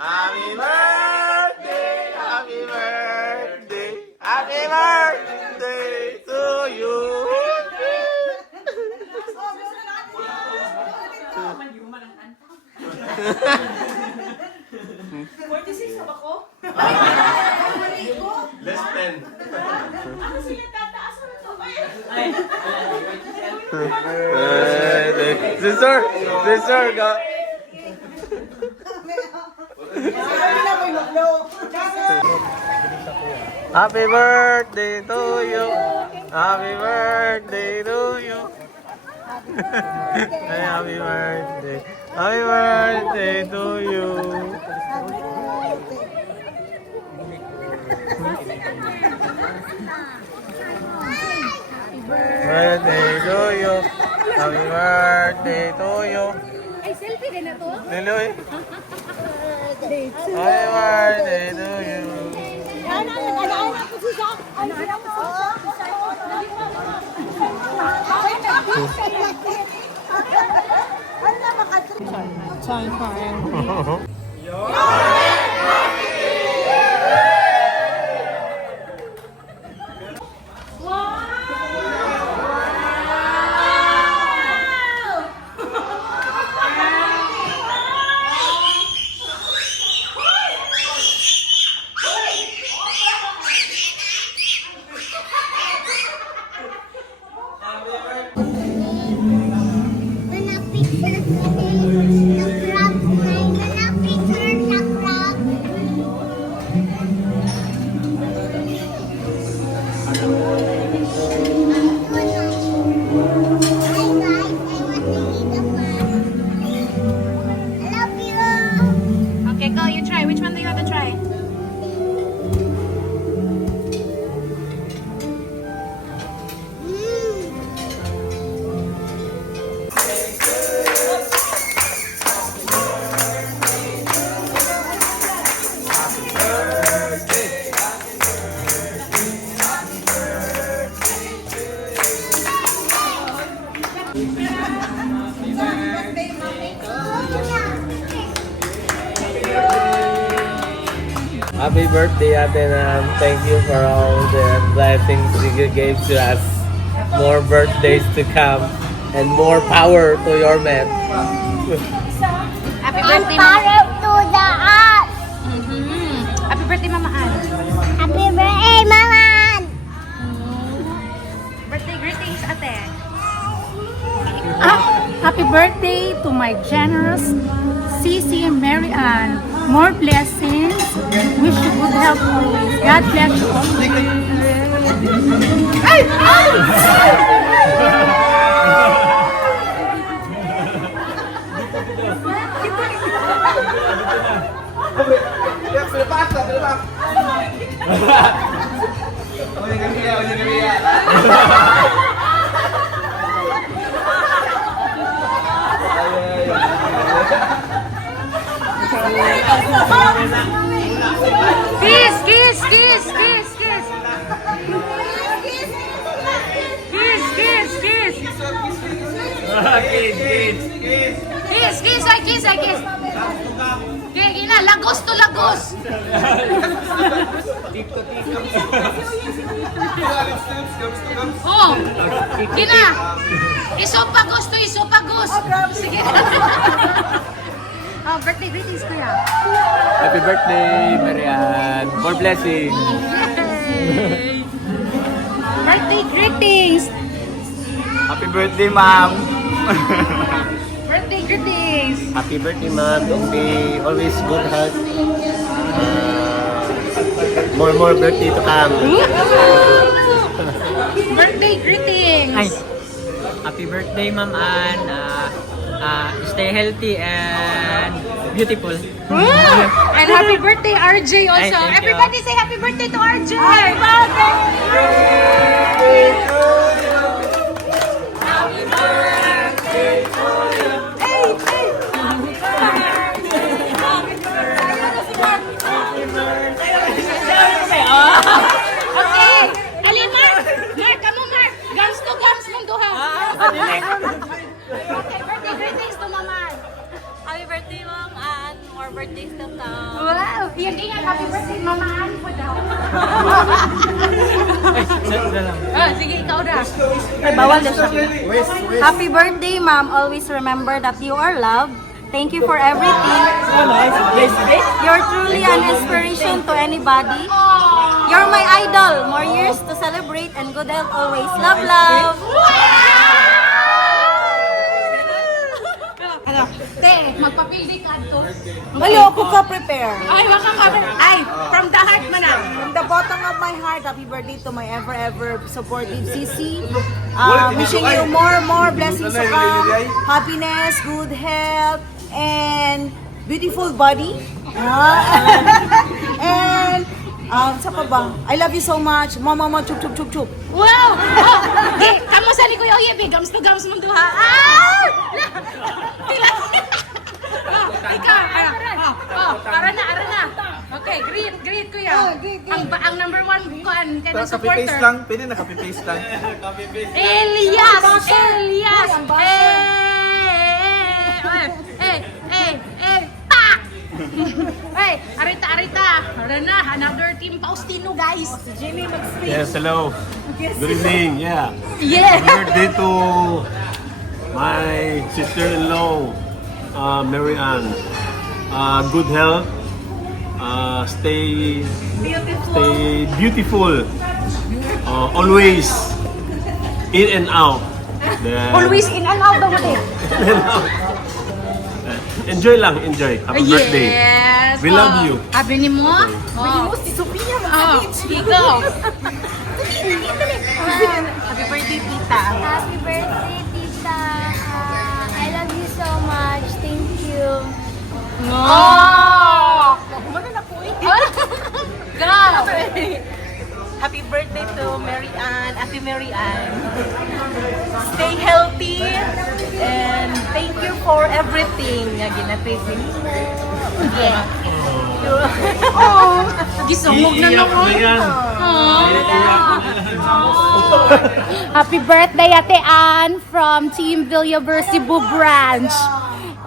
Happy birthday, happy birthday, happy birthday to you. Less than. Ano sila tataas mo to? Sister, go. Happy birthday to you. Happy birthday to you. Hey, happy birthday. Happy birthday to you. Birthday to you. Happy birthday to you. Ay, selfie din na to? Niloy. Happy birthday to you. Ano po siya? Ano po Okay, go. You try. Which one do you want to try? Happy birthday, Ate Nam. Thank you for all the blessings you gave to us. More birthdays to come and more power to your man. Happy And birthday, para to the us. Happy birthday, Mama Ann. Happy birthday, Mama. Birthday greetings, Ate. Happy birthday to my generous Sisi and Mary Ann. More blessings. Wish you good health always. God bless you Kiss, kiss, kiss, kiss, kiss. Kiss, kiss, kiss. Kiss, kiss, I kiss, I kiss. Okay, gina, lagos to lagos. Oh, gina. Isopagos to isopagos. Sige. Oh, birthday greetings, kuya. Happy birthday, Marian. More blessings. Yay! Birthday greetings. Happy birthday, Ma'am. Birthday greetings. Happy birthday, Ma'am. Don't be always good health. More birthday to come. Birthday greetings. Hi. Happy birthday, Ma'am Ann. Stay healthy and beautiful. And happy birthday, RJ also. Ay, thank you. Everybody say happy birthday to RJ. Happy birthday. Okay. Ali, Mark. Mark, kamo Mark. Gams to gams mong duha. Okay, birthday greetings to Mama. Happy birthday, Ma'am, and more more birthdays to come. Wow! Ingat-ingat. Happy birthday, Mama Ann po daw. Sige, ikaw na. Ay, bawal na siya. Happy birthday, Mom. Always remember that you are loved. Thank you for everything. You're truly an inspiration to anybody. You're my idol. More years to celebrate and good health always. Love, love. Te, magpapili ka to. Hello, ako ka prepare. Ay, waka ka. Ay, from the heart man na. From the bottom of my heart, happy birthday to my ever supportive Sisi. Wishing you more blessings to come, happiness, good health, and beautiful body. And sa pa ba? I love you so much. Mama, chup chup chup chup. Wow! Di, kamo sa Kuya Oye, gams to gams mo duha. Ah! Ikaw, ara na. Okay, greet kuya. Ang number one kuan kanang supporter. Copy-paste lang. Pwede na copy-paste lang. Elias! Pak! Hey, arita. Ara na, another team Faustino, guys. Jimmy, mag-speak. Yes, hello. Good evening. Yeah. Yeah. Birthday to my sister-in-law, Mary Ann. Good health. Stay beautiful. Always in and out. Then, Always in and out daw mo din. enjoy lang, enjoy. Happy birthday. Yes. We love you. Abi ni mo? Si Sophia, Ikaw. Happy birthday, tita. Happy birthday, Tita. I love you so much. Thank you. Oh! Go! Happy birthday to Mary Ann, Ate Mary Ann. Stay healthy and thank you for everything. Ginatipin mo. Yeah. Oh! Gisungog na naman. Happy birthday, Ate Ann from Team Villaver Cebu Branch.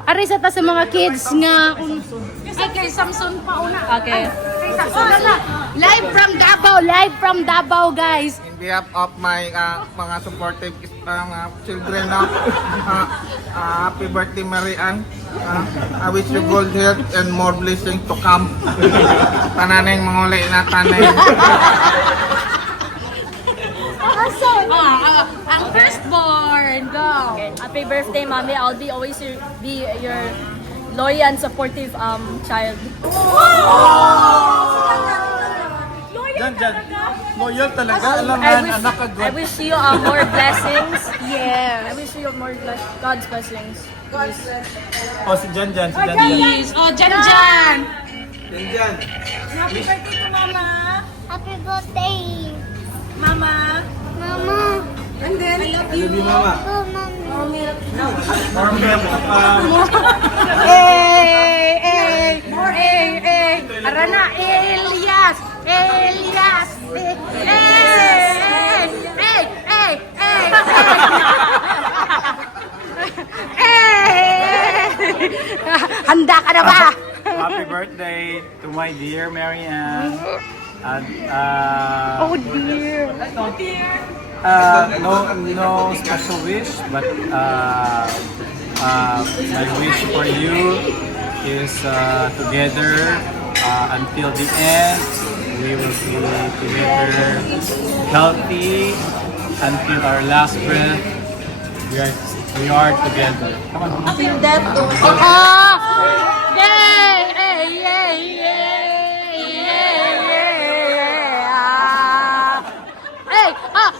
Aray sa ta sa mga kids nga. Ay, kay Samson pa una. Okay. Kay Samson na. Live from Davao, guys. In behalf of my mga supportive children, happy birthday, Mary Ann. I wish you good health and more blessings to come. Tananeng manguli na tanay. Ang firstborn, go. Happy birthday, Mommy. I'll be always be your loyal and supportive child. Loyal talaga. I wish you more blessings. Yeah. I wish you more God's blessings. Oh, si Jan. Yes. Oh, Jan. Jan. Happy birthday to Mama. Happy birthday, Mama. Mama. And then, I love you. Mama. Oh, Mommy. Arana, Elias. Handa ka na ba? Happy birthday to my dear Mary Ann. And, Oh dear. no special wish, but my wish for you is together until the end. We will be together, healthy until our last breath. We are together. Come on. Until death do us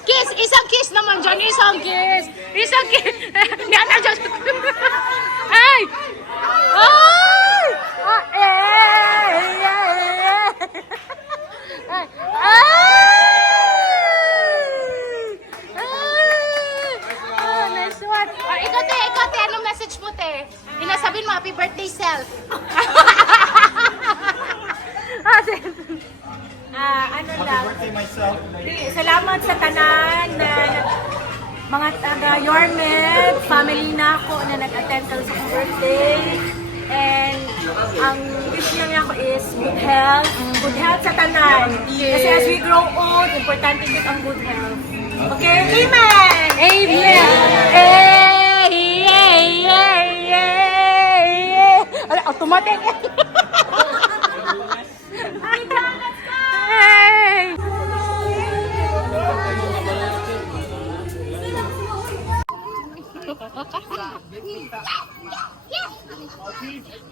Kiss! Isang kiss naman dyan! Isang kiss! Yan na dyan! Ay! Ay! Nice one! Ikaw te! Anong message mo te? Inasabihin mo, happy birthday self! ano lang. Salamat sa tanan na mga taga Yormed, family na ako na nag-attend sa birthday. And ang wish lang ako is good health sa tanan. Kasi as we grow old, importante din ang good health. Okay? Amen! Amen! Automatic! Hey! Yay!